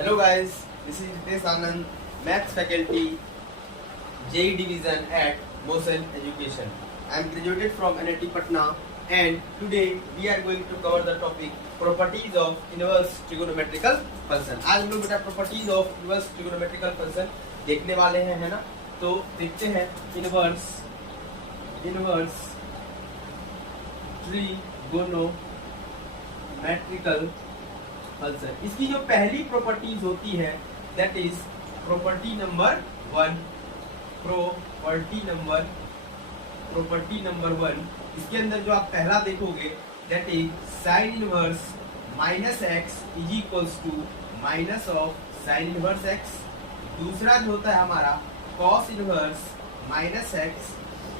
Hello guys, this is Ritesh Anand, Maths faculty, JEE division at Motion Education. I am graduated from NIT Patna and today we are going to cover the topic properties of inverse trigonometrical function. आज हम लोग बेटा properties of inverse trigonometrical function देखने वाले हैं, है ना? तो देखते हैं inverse trigonometrical function. इसकी जो पहली प्रॉपर्टीज होती है that is property number one. इसके अंदर जो आप पहला देखोगे that is sine inverse minus x is equals to minus of sine inverse x. दूसरा जो होता है हमारा cos inverse minus x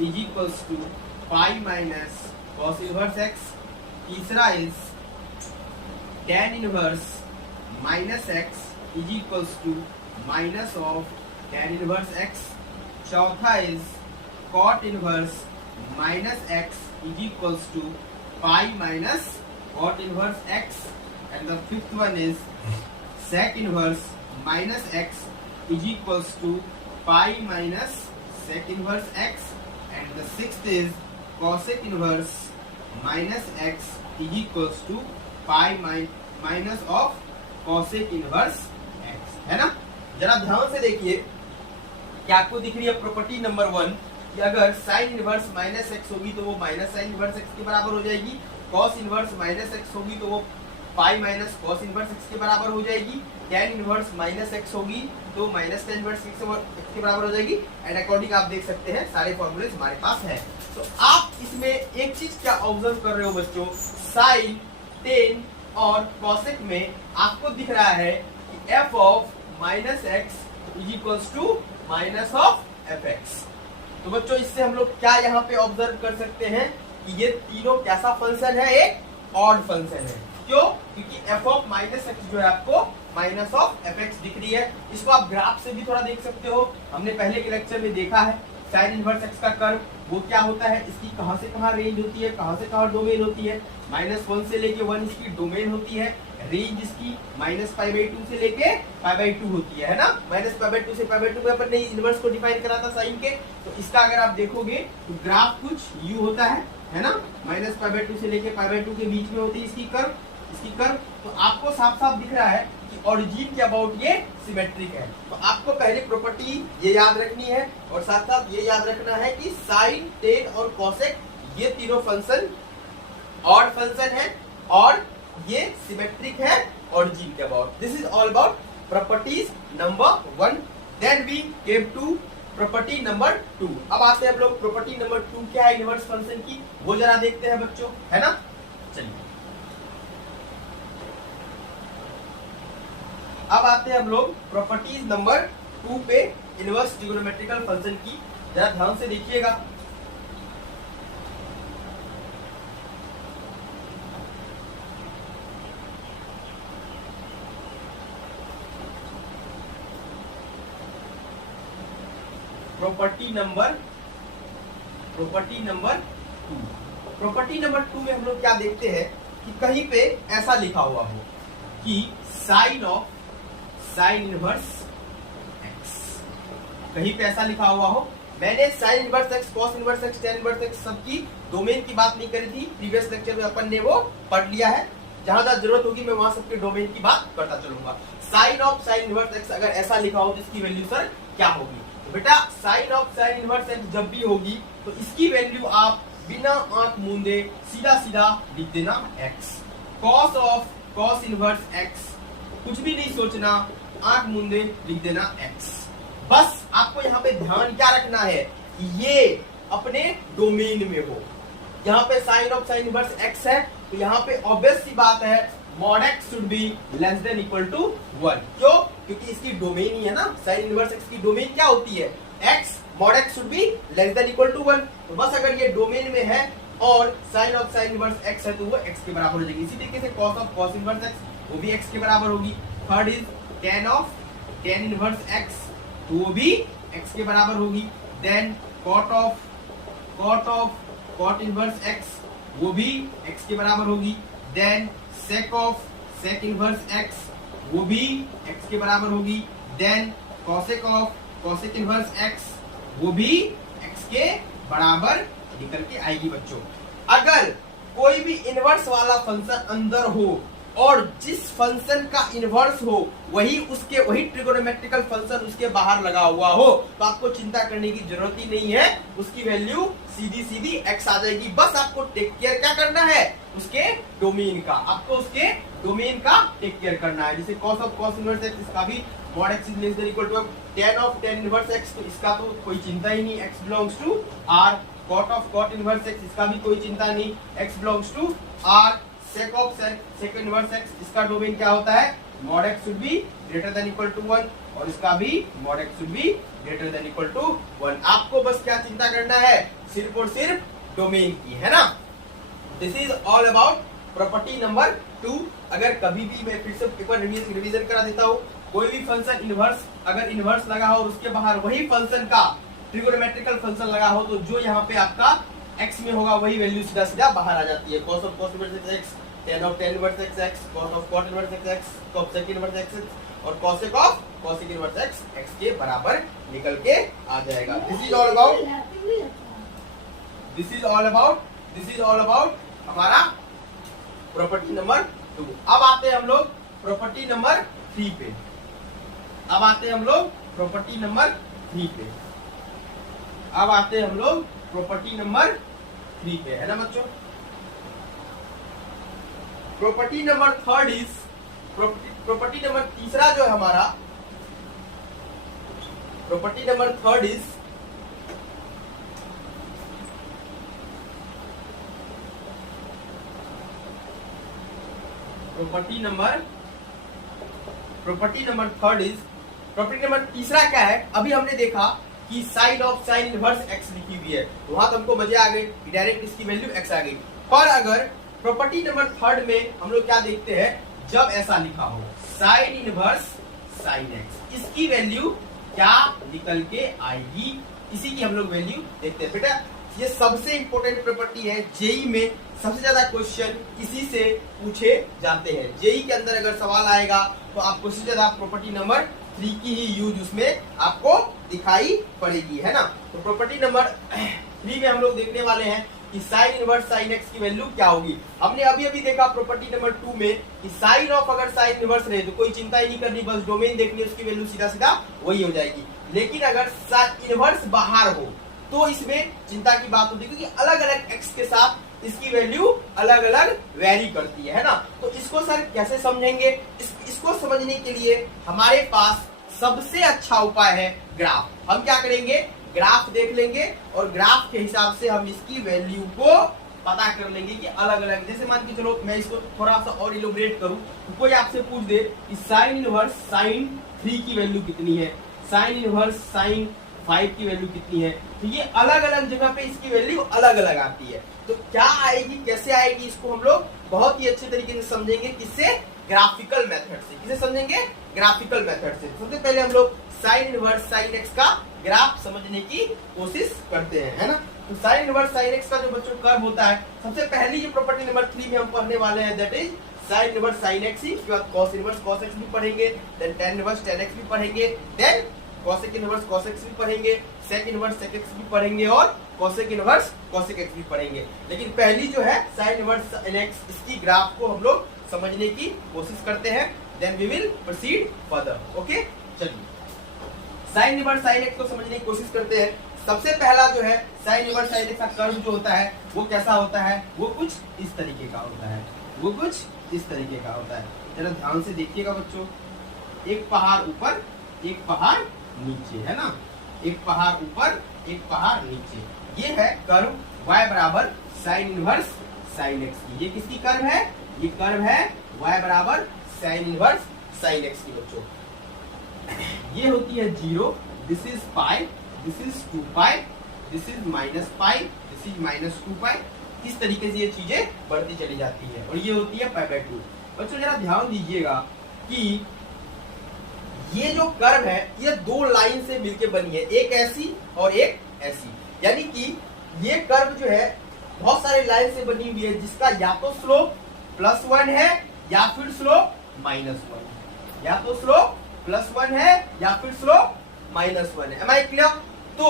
is equals to pi minus cos inverse x. तीसरा is tan inverse minus x is equals to minus of tan inverse x. चौथा is cot inverse minus x is equals to pi minus cot inverse x. And the fifth one is sec inverse minus x is equals to pi minus sec inverse x. And the sixth is cosec inverse minus x is equals to pi minus of cosec inverse x, है ना. जरा ध्यान से देखिए क्या आपको दिख रही है प्रॉपर्टी नंबर 1 कि अगर साइन इनवर्स माइनस एक्स होगी तो वो माइनस साइन इनवर्स एक्स के बराबर हो जाएगी. कॉस इनवर्स माइनस एक्स होगी तो वो पाई माइनस कॉस इनवर्स एक्स के बराबर हो जाएगी. tan इनवर्स माइनस एक्स होगी तो माइनस tan इनवर्स एक्स के बराबर हो जाएगी. एंड अकॉर्डिंग आप देख सकते हैं सारे फॉर्मूले हमारे पास है. तो आप इसमें एक चीज क्या ऑब्जर्व कर रहे हो बच्चों, साइन टेन और कॉसेक में आपको दिख रहा है कि f of minus x is equals to minus of f x. तो बच्चों इससे हम लोग क्या यहाँ पे ऑब्जर्व कर सकते हैं कि ये तीनों कैसा फंक्शन है, एक ऑड फंक्शन है. क्यों? क्योंकि f ऑफ माइनस एक्स जो है आपको माइनस ऑफ एफ एक्स दिख रही है. इसको आप ग्राफ से भी थोड़ा देख सकते हो. हमने पहले के लेक्चर में देखा है साइन इनवर्स एक्स का कर्व वो क्या होता है, इसकी कहां से कहां रेंज होती है, कहां से कहां डोमेन होती है. -1 से लेके 1 इसकी डोमेन होती है. रेंज इसकी -π/2 से लेके π/2 होती है ना. -π/2 से π/2 पे अपन ने इनवर्स को डिफाइन करा था साइन के. तो इसका अगर आप देखोगे तो ग्राफ कुछ यू होता है ना. -π/2 से लेके π/2 के बीच में होती है इसकी कर्व. तो आपको साफ साफ दिख रहा है कि ओरिजिन के अबाउट ये सिमेट्रिक है. तो आपको पहली प्रॉपर्टी ये याद रखनी है और साथ साथ ये याद रखना है कि साइन टेन और कॉसेक ये तीनों फंक्शन ऑड फंक्शन है और ये सिमेट्रिक है ओरिजिन के about. This is all about properties number 1. Then we came to property number 2. अब आते हैं हम लोग प्रॉपर्टी नंबर 2 क्या है इनवर्स फंक्शन की, वो जरा देखते हैं बच्चों, है ना. चलिए अब आते हैं हम लोग प्रॉपर्टीज नंबर 2 पे इनवर्स ट्रिगोनोमेट्रिकल फंक्शन की. जरा ध्यान से देखिएगा. प्रॉपर्टी नंबर 2 में हम लोग क्या देखते हैं कि कहीं पे ऐसा लिखा हुआ हो कि साइन इनवर्स एक्स, कहीं पे ऐसा लिखा हुआ हो. मैंने sign inverse x, cos inverse x, tan inverse x सबकी डोमेन की बात नहीं करी थी. प्रीवियस लेक्चर में अपन ने वो पढ़ लिया है. जहां जहां जरूरत होगी मैं वहां सबके डोमेन की बात करता चलूंगा. साइन इनवर्स एक्स अगर ऐसा लिखा हो तो इसकी वैल्यू सर क्या होगी. तो बेटा साइन इनवर्स एक्स जब भी होगी तो इसकी वैल्यू आप बिना आंख मूंदे सीधा लिख देना एक्स. कॉस इनवर्स एक्स कुछ भी नहीं सोचना, आंख मूंदे लिख देना एक्स. बस आपको यहाँ पे ध्यान क्या रखना है कि ये अपने डोमेन में हो. यहाँ पे साइन इनवर्स एक्स है तो यहाँ पे ऑब्वियस सी बात है mod x should be less than equal to 1. क्यों? क्योंकि इसकी डोमेन ही है ना. साइन इनवर्स एक्स की डोमेन क्या होती है, x. mod x should be less than equal to 1. तो बस अगर ये डोमेन में है और साइन इनवर्स x है तो वो x के बराबर हो जाएगी. इसी तरीके से कॉस इनवर्स x वो भी x के बराबर होगी. Third is tan inverse x तो वो भी x के बराबर होगी. देन cot इनवर्स x वो भी x के बराबर होगी. देन sec इनवर्स x वो भी x के बराबर होगी। Then cosec of cosec inverse x, वो भी x के बराबर निकल के आएगी बच्चों। अगर कोई भी इनवर्स वाला फंक्शन अंदर हो और जिस फंक्शन का इनवर्स हो वही ट्रिगोनोमेट्रिकल फंक्शन उसके बाहर लगा हुआ हो, तो आपको चिंता करने की जरूरत ही नहीं है, उसकी वैल्यू सीधी सीधी x आ जाएगी। बस आपको टेक केयर क्या करना है, उसके डोमेन का, आपको उसके डोमेन का टेक केयर करना है। जैसे cos of cos inverse x, इसका भी mod x is less than equal to tan of tan inverse x, तो इसका तो कोई चिंता ही नहीं, x belongs to r। cot of cot inverse x, इसका भी कोई चिंता नहीं, x belongs to r। sec of sec inverse x, इसका डोमेन क्या होता है, mod x should be greater than equal to 1, और इसका भी mod x should be greater than equal to 1। आपको बस क्या चिंता करना है, सिर्फ और सिर्फ डोमेन की, है ना। This is all about property number 2। अगर कभी भी मैं फिर से एक बार रिवीजन करा देता हूँ, कोई भी फंक्शन इनवर्स अगर इनवर्स लगा हो और उसके बाहर वही फंक्शन का ट्रिगोनोमेट्रिकल फंक्शन लगा हो, तो जो यहाँ पे आपका x में होगा वही वैल्यू सीधा सीधा बाहर आ जाती है। cos of cos inverse x, tan of tan inverse x, cos of cot inverse x, cosec inverse x, और cosec of cosec inverse x के बराबर निकल के आ जाएगा। दिस इज ऑल अबाउट हमारा प्रॉपर्टी नंबर 2। अब आते हैं हम लोग प्रॉपर्टी नंबर 3 पे। है ना बच्चों। Property number 3 is property number तीसरा जो है हमारा, property number 3 is property number तीसरा क्या है, अभी हमने देखा कि sine of sine inverse x लिखी हुई है, वहां तो हमको मजे आ गए, डायरेक्ट इसकी वैल्यू x आ गई। पर अगर प्रॉपर्टी नंबर 3 में हम लोग क्या देखते हैं, जब ऐसा लिखा हो साइन इनवर्स साइन x, इसकी वैल्यू क्या निकल के आएगी, इसी की हम लोग वैल्यू देखते हैं। बेटा ये सबसे इंपॉर्टेंट प्रॉपर्टी है, जेई में सबसे ज्यादा क्वेश्चन इसी से पूछे जाते हैं। जेई के अंदर अगर सवाल आएगा तो आपको सबसे ज्यादा प्रॉपर्टी नंबर 3 की ही यूज उसमें आपको दिखाई पड़ेगी, है ना। तो प्रॉपर्टी नंबर 3 में हम लोग देखने वाले हैं कि साइन इनवर्स साइन एक्स की वैल्यू क्या होगी। हमने अभी अभी देखा प्रॉपर्टी नंबर 2 में कि साइन ऑफ अगर साइन इनवर्स रहे तो कोई चिंता ही नहीं करनी, बस डोमेन देखनी, उसकी वैल्यू सीधा सीधा वही हो जाएगी। लेकिन अगर इनवर्स बाहर हो तो इसमें चिंता की बात होती है, क्योंकि अलग अलग एक्स के साथ इसकी वैल्यू अलग अलग वेरी करती है ना। तो इसको सर कैसे समझेंगे, इसको समझने के लिए हमारे पास सबसे अच्छा उपाय है ग्राफ। हम क्या करेंगे, ग्राफ देख लेंगे और ग्राफ के हिसाब से हम इसकी वैल्यू को पता कर लेंगे कि अलग अलग, जैसे मान के चलो मैं इसको थोड़ा सा और इलोबरेट करूं, तो कोई आपसे पूछ दे कि साइन इनवर्स साइन 3 की वैल्यू कितनी है, साइन इनवर्स साइन 5 की वैल्यू कितनी है, तो ये अलग अलग जगह पे इसकी वैल्यू अलग अलग आती है। तो क्या आएगी, कैसे आएगी, इसको हम लोग बहुत ही अच्छे तरीके से समझेंगे। किससे, ग्राफिकल मेथड से। किसे समझेंगे, ग्राफिकल मेथड से। सबसे पहले हम लोग साइन इनवर्स साइन एक्स का ग्राफ समझने की कोशिश करते हैं, है ना। तो साइन इनवर्स साइन एक्स का जो बच्चों कर्व होता है, सबसे पहली जो प्रॉपर्टी नंबर 3 में हम पढ़ने वाले हैं, that is sine inverse sine x ही। उसके बाद कॉस इनवर्स कॉस एक्स भी पढ़ेंगे, then tan inverse tan x भी पढ़ेंगे, then cosec inverse cos x भी पढ़ेंगे, सेक इनवर्स सेक एक्स भी पढ़ेंगे, और कॉसेक इनवर्स कॉसेक एक्स भी पढ़ेंगे। लेकिन पहली जो है साइन इनवर्स साइन एक्स, इसकी ग्राफ को हम लोग समझने की कोशिश करते हैं, then we will proceed further. Okay, चलिए साइन इनवर्स साइन एक्स को समझने की कोशिश करते हैं। सबसे पहला जो है साइन इनवर्स साइन एक्स का कर्व जो होता है वो कैसा होता है, वो कुछ इस तरीके का होता है, वो कुछ इस तरीके का होता है। जरा ध्यान से देखिएगा बच्चों, एक पहाड़ ऊपर एक पहाड़ नीचे, है ना, एक पहाड़ ऊपर एक पहाड़ नीचे, ये है कर्व y बराबर साइन इनवर्स साइन एक्स की। ये किसकी कर्व है, ये कर्व है y बराबर साइन इनवर्स साइन एक्स की बच्चों। ये होती है 0, this is pi, this is 2 pi, this is minus pi, this is minus 2 पाई। इस तरीके से ये चीजें बढ़ती चली जाती है, और ये होती है पाई बाय 2। बच्चों जरा ध्यान दीजिएगा कि ये जो कर्व है ये दो लाइन से मिलके बनी है, एक ऐसी और एक ऐसी, यानी कि ये कर्व जो है बहुत सारे लाइन से बनी हुई है, जिसका या तो स्लोप +1 है या फिर स्लोप -1 है। या तो स्लोप +1 है या फिर स्लोप -1 है। Am I clear? तो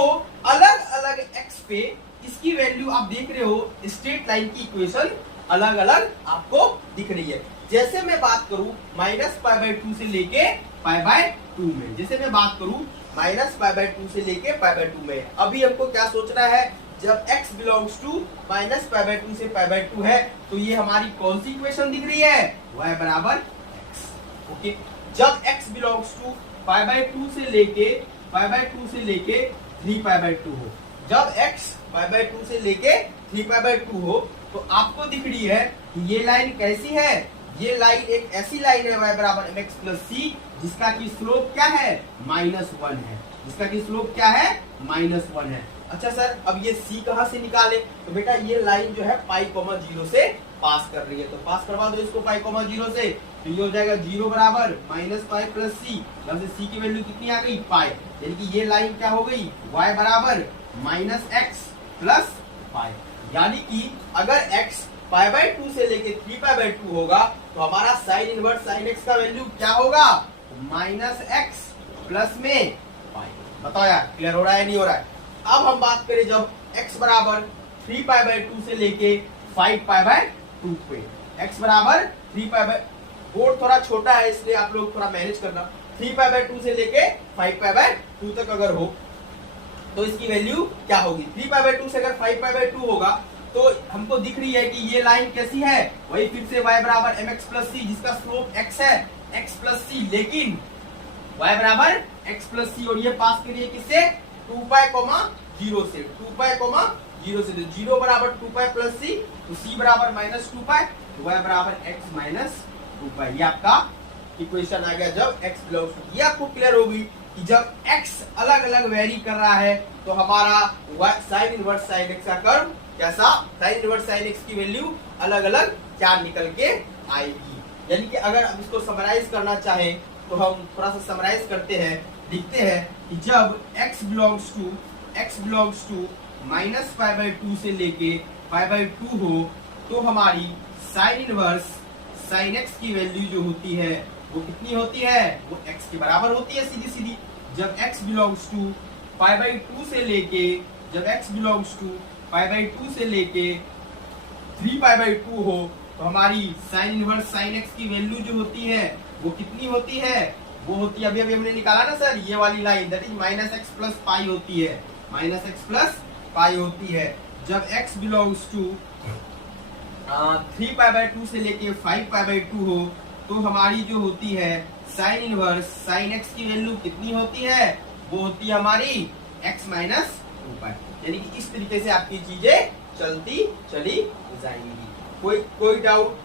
अलग अलग एक्स पे इसकी वैल्यू आप देख रहे हो, स्ट्रेट लाइन की इक्वेशन अलग अलग आपको दिख रही है। जैसे मैं बात करूं -π/2 से लेके π/2 में, जैसे मैं बात करूं -π/2 से लेके π/2 में, अभी हमको क्या सोचना है, जब x बिलोंग्स टू -π/2 से π/2 है तो ये हमारी कौन सी इक्वेशन दिख रही है, y बराबर x। ओके, जब x बिलोंग्स टू π/2 से लेके 3π/2 हो, जब x π/2 से लेके 3π/2 हो, तो आपको दिख रही है कि ये लाइन कैसी है, ये लाइन एक ऐसी लाइन है y बराबर mx प्लस c, जिसका की स्लोप क्या है, -1 है, जिसका की स्लोप क्या है, -1 है। अच्छा सर, अब ये c कहां से निकाले, तो बेटा ये लाइन जो है π, 0 से पास कर रही है, तो पास करवा दो इसको π, 0 से, तो ये हो जाएगा 0 बराबर -π प्लस c, यहाँ से c की वैल्यू कितनी आ गई, π, यानी कि ये लाइन क्या हो गई, y बराबर -x प्लस π, यानी कि अगर x π/2 से लेके 3π/2 होगा तो हमारा साइन इनवर्स साइन x का वैल्यू क्या होगा, -x प्लस में π। बताओ यार, क्लियर हो रहा है नहीं हो रहा है? अब हम बात करें जब x बराबर 3π/2 से लेके 5π/2 पे, x बराबर 3π, बोर्ड थोड़ा छोटा है इसलिए आप लोग थोड़ा मैनेज करना, 3π/2 से लेके 5π/2 तक अगर हो तो इसकी वैल्यू क्या होगी, 3π/2 से अगर 5π/2 होगा तो हमको दिख रही है कि ये लाइन कैसी है, वही फिर से y बराबर mx प्लस c, जिसका स्लोप x है, x प्लस c, लेकिन y बराबर x प्लस c, और ये पास करिए किससे, 2π, 0 से, 2π, 0 से, तो 0 बराबर 2π प्लस c, तो c बराबर -2π, तो y बराबर x माइनस 2π, ये आपका इक्वेशन आ गया जब x बिलोंग्स टू। ये आपको क्लियर होगी कि जब x अलग अलग वेरी कर रहा है तो हमारा साइन इनवर्स साइन x का कर्व कैसा, साइन इनवर्स साइन x की वैल्यू अलग अलग क्या निकल के आएगी। यानी कि अगर हम इसको समराइज करना चाहें तो हम थोड़ा सा समराइज करते हैं, लिखते हैं कि जब x बिलोंग्स टू -π/2 से लेके π/2 हो तो हमारी साइन इनवर्स साइन x की वैल्यू जो होती है वो कितनी होती है, वो x के बराबर होती है सीधी सीधी। जब x बिलोंग्स टू π/2 से लेके, जब x बिलोंग्स टू π/2 से लेके 3π/2 हो तो हमारी साइन इनवर्स साइन x की वैल्यू जो होती है वो कितनी होती है, वो होती है, अभी अभी हमने निकाला ना सर, ये वाली line, that is -x plus pi होती है, -x प्लस पाई होती है। जब x बिलोंग्स टू 3π/2 से लेके 5π/2 हो तो हमारी जो होती है साइन इनवर्स साइन x की वैल्यू कितनी होती है, वो होती है हमारी x माइनस 2π। यानी कि इस तरीके से आपकी चीजें चलती चली जाएंगी। कोई डाउट,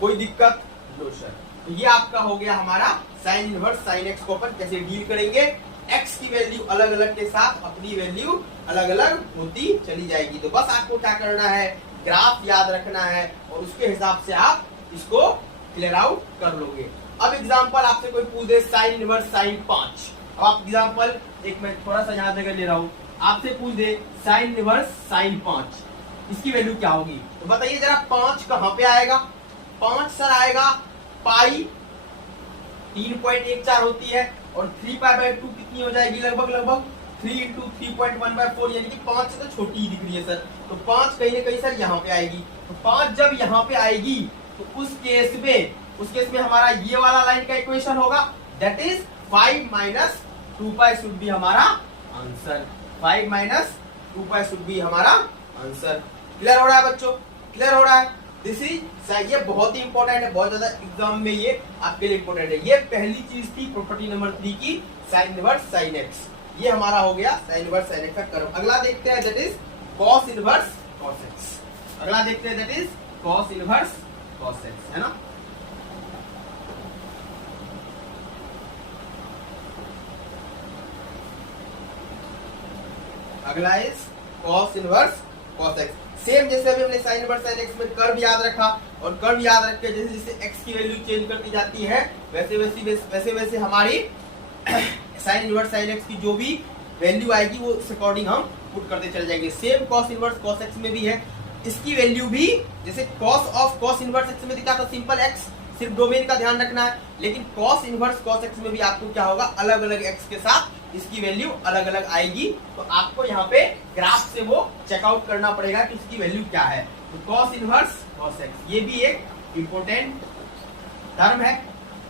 कोई दिक्कत, नो सर। तो ये आपका हो गया हमारा साइन इनवर्स साइन x को अपन कैसे डील करेंगे, x की वैल्यू अलग अलग के साथ अपनी वैल्यू अलग अलग होती चली जाएगी। तो बस आपको क्या करना है, ग्राफ याद रखना है और उसके हिसाब से आप इसको क्लियर आउट कर लोगे। अब एग्जांपल आपसे कोई पूछ दे साइन इनवर्स साइन 5, अब आप एग्जांपल एक मैं थोड़ा सा यहाँ जगह ले रहा हूँ, आपसे पूछ दे साइन इनवर्स साइन 5, इसकी वैल्यू क्या होगी, तो बताइए जरा 5 कहाँ पे आएगा, 5 सर आएगा पाई 3.14 होती है और 3π/2 कितनी हो जाएगी, लगभग 3 × 3.1/4, यानी कि 5 से तो छोटी ही दिख रही है सर, तो 5 कहीं ना कहीं सर यहाँ पे आएगी। तो 5 जब यहाँ पे आएगी तो उस केस में हमारा ये वाला लाइन का इक्वेशन होगा, दैट इज 5 - 2π शुड बी हमारा आंसर, 5 - 2π शुड बी हमारा आंसर। क्लियर हो रहा है बच्चों, क्लियर हो रहा है? दिस इज, ये बहुत ही इंपॉर्टेंट है, बहुत ज्यादा एग्जाम में ये आपके लिए इंपॉर्टेंट है। ये पहली चीज थी प्रॉपर्टी नंबर 3 की, साइन इनवर्स साइन x। ये हमारा हो गया साइन इनवर्स साइन x का कर्व। अगला देखते हैं that is cos inverse cos x। अगला देखते हैं that is cos inverse cos x, है ना। अगला is cos inverse cos x। Same जैसे अभी हमने साइन इनवर्स साइन x में कर्व याद रखा, और कर्व याद रख के जैसे जैसे x की वैल्यू चेंज करती जाती है वैसे वैसे हमारी साइन इनवर्स साइन x की जो भी वैल्यू आएगी वो उस अकॉर्डिंग हम पुट करते चले जाएंगे। Same cos inverse cos x में भी है, इसकी वैल्यू भी जैसे cos of cos inverse x में दिखा था सिंपल x, सिर्फ डोमेन का ध्यान रखना है। लेकिन cos इनवर्स cos x में भी आपको क्या होगा, अलग अलग x के साथ इसकी वैल्यू अलग अलग आएगी। तो आपको यहाँ पे ग्राफ से वो चेकआउट करना पड़ेगा कि इसकी वैल्यू क्या है। तो cos इनवर्स cos x ये भी एक इंपोर्टेंट टर्म है।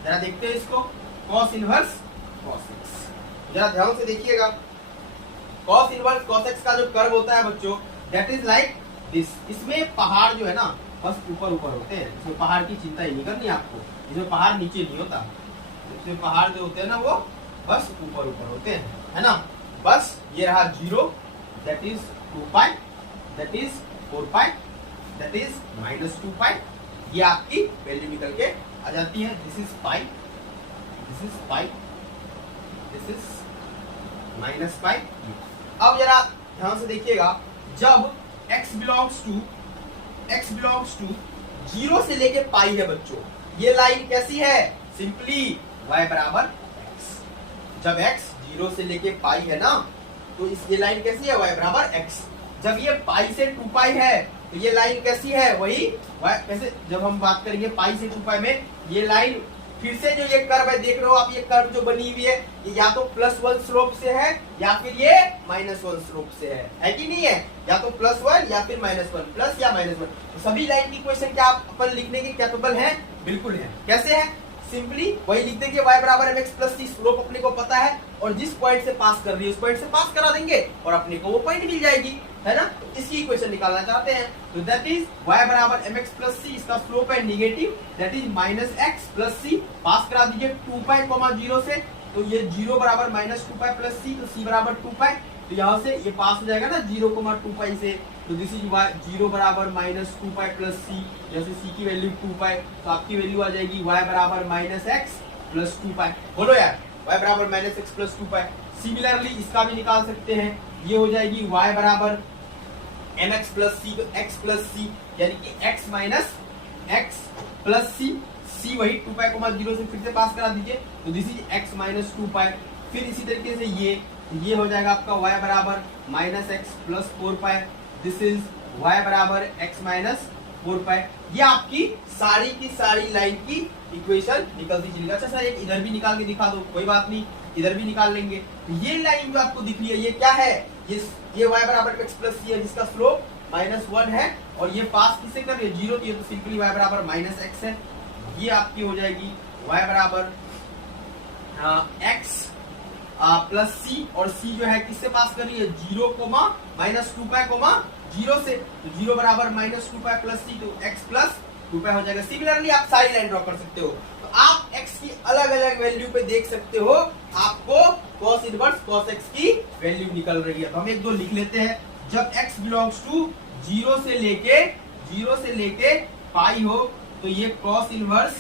जरा देखते हैं इसको, cos इनवर्स cos x। जरा ध्यान से देखिएगा, cos इनवर्स cos x का जो कर्व होता है बच्चों, दैट इज लाइक दिस। इसमें पहाड़ जो है ना बस ऊपर ऊपर होते हैं, इसमें पहाड़ की चिंता ही नहीं करनी आपको। इसमें पहाड़ नीचे नहीं होता, इसमें पहाड़ जो होते हैं ना वो बस ऊपर ऊपर होते हैं, है ना। बस ये रहा 0, that is 2 pi, that is 4 pi, that is -2 पाई। ये आपकी वैल्यू निकल के आ जाती है। This is pi, this is pi, this is minus pi. अब जरा ध्यान से देखिएगा, जब x बिलोंग्स टू 0 से लेके पाई है बच्चों, ये लाइन कैसी है, सिंपली y बराबर x। जब x 0 से लेके पाई है ना, तो ये लाइन कैसी है, y बराबर x। जब ये पाई से 2 पाई है तो ये लाइन कैसी है, वही y कैसे, जब हम बात करेंगे पाई से 2 पाई में, ये लाइन फिर से जो ये कर्व है देख रहे हो आप, ये कर्व जो बनी हुई है ये या तो +1 स्लोप से है या फिर ये -1 स्लोप से है कि नहीं है, या तो +1 या फिर -1, प्लस या -1। तो सभी लाइन की इक्वेशन क्या आप अपन लिखने के कैपेबल हैं, बिल्कुल है। कैसे है, सिंपली वही लिख देंगे, y बराबर mx + c। स्लोप अपने को पता है और जिस पॉइंट से पास कर रही है उस पॉइंट से पास करा देंगे और अपने को वो पॉइंट मिल जाएगी, है ना। तो इसकी इक्वेशन निकालना चाहते हैं, तो दैट इज y बराबर mx + c। इसका स्लोप है negative, that is -x + c। पास करा दीजिए 2 पाई 0 से, तो ये 0 बराबर -2 पाई + c, तो c बराबर 2 पाई। तो यहाँ से ये पास हो जाएगा ना 0,2 पाई से, तो दिस इज 0 बराबर -2 पाई + c। जैसे c की वैल्यू 2 पाई, तो आपकी वैल्यू आ जाएगी y बराबर -x + 2 पाई। बोलो यार, y बराबर -x + 2 पाई। सिमिलरली इसका भी निकाल सकते हैं, ये हो जाएगी y बराबर mx + c, तो x + c यानी कि x - x + c। c वही 2 पाई 0 से फिर से पास करा दीजिए, तो दिस इज x - 2 पाई। फिर इसी तरीके से ये हो जाएगा आपका y बराबर -x + 4 pi. This is y बराबर x - 4 पाई। ये आपकी सारी की सारी लाइन की इक्वेशन निकलती चलेगी। अच्छा सर, एक इधर भी निकाल के दिखा दो, कोई बात नहीं, इधर भी निकाल लेंगे। तो ये लाइन जो आपको दिख रही है ये क्या है, ये y बराबर x + c है, जिसका स्लोप -1 है और ये पास किसे कर रही है, 0 की है, तो सिंपली y बराबर -x है। ये आपकी हो जाएगी y बराबर x + c, और c जो है किससे पास कर रही है, 0, -2 पाई 0 से, तो 0 बराबर -2 पाई + c, तो x + 2 पाई हो जाएगा। सिमिलरली आप सारी लाइन ड्रॉ कर सकते हो। तो आप x की अलग अलग वैल्यू पे देख सकते हो, आपको cos इनवर्स cos x की वैल्यू निकल रही है। तो हम एक दो लिख लेते हैं। जब x बिलोंग्स टू 0 से लेके पाई हो, तो ये cos इनवर्स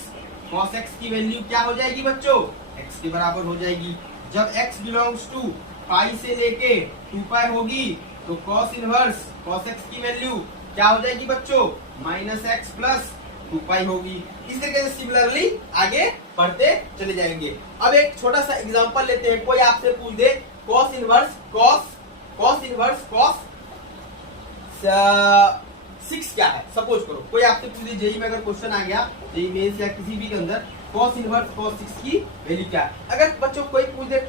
cos x की वैल्यू क्या हो जाएगी बच्चों, x के बराबर हो जाएगी। जब x बिलोंग्स टू पाई से लेके 2 पाई होगी, तो cos इनवर्स cos x की वैल्यू क्या हो जाएगी बच्चों, -x + 2 पाई होगी। इस तरीके से सिमिलरली आगे बढ़ते चले जाएंगे। अब एक छोटा सा एग्जांपल लेते हैं। कोई आपसे पूछ दे cos इनवर्स cos 6 क्या है, सपोज करो कोई आपसे पूछ दे, जेई में अगर क्वेश्चन आ गया, जेई मेंस या किसी भी के अंदर, cos इनवर्स cos 6 की वैल्यू क्या है। अगर बच्चों कोई पूछ दे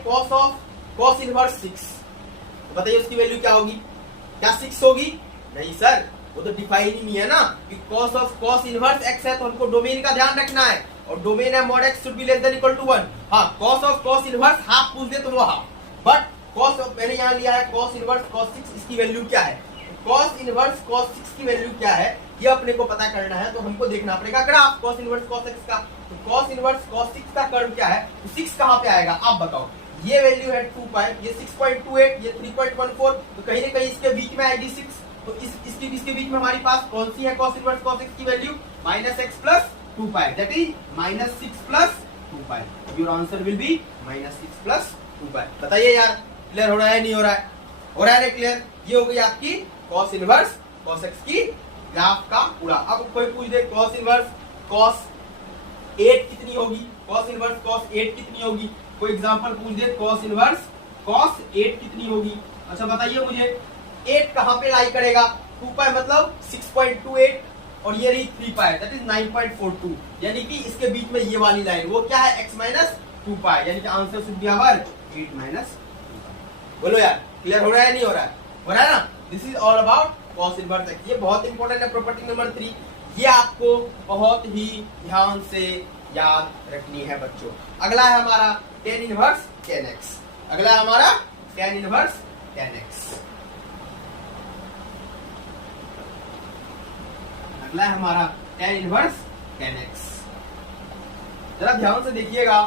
cos इनवर्स 6, तो बताइए उसकी वैल्यू क्या होगी, क्या 6 होगी, नहीं सर, वो तो डिफाइन ही नहीं है ना कि cos इनवर्स x है, तो हमको डोमेन का ध्यान रखना है और डोमेन है mod x should be less than equal to 1। हाँ, cos इनवर्स हाफ पूछ दे तो वो हाफ, बट मैंने यहाँ लिया है cos इनवर्स cos 6, इसकी वैल्यू क्या है, cos इनवर्स cos 6 की वैल्यू क्या है, ये अपने को पता करना है। तो हमको देखना पड़ेगा graph cos inverse cos x का। तो cos इनवर्स cos 6 का कर्व क्या है, तो 6 कहाँ पे आएगा आप बताओ। ये वैल्यू है 2 पाई, ये 6.28, ये 3.14, तो कहीं ना कहीं इसके बीच में आएगी 6। तो इसके बीच में हमारे पास कौन सी है cos इनवर्स cos x की value, -x + 2 pi, that is -6 + 2 pi. Your answer will be -6 + 2 पाई। बताइए यार, क्लियर हो रहा है नहीं हो रहा है, हो रहा है ना क्लियर। ये हो गई आपकी cos इनवर्स cos x की ग्राफ का पूरा। अब कोई पूछ दे cos इनवर्स cos 8 कितनी होगी, cos इनवर्स cos 8 कितनी होगी, कोई एग्जांपल पूछ दे cos इनवर्स cos 8 कितनी होगी। अच्छा बताइए मुझे 8 कहां पे लाई करेगा, 2 पाई मतलब 6.28, और ये रही 3 पाई, दैट इज 9.42, यानी कि इसके बीच में ये वाली लाइन वो क्या है, x माइनस 2 पाई, यानी कि answer should be our 8 minus 2 pi. बोलो यार, क्लियर हो रहा है नहीं हो रहा है? हो रहा है ना? This is all about cos inverse x। ये बहुत इंपॉर्टेंट है प्रॉपर्टी नंबर 3, ये आपको बहुत ही ध्यान से याद रखनी है बच्चों। अगला है हमारा tan इनवर्स tan x। अगला है हमारा tan इनवर्स tan x। अगला है हमारा tan इनवर्स tan x। जरा ध्यान से देखिएगा,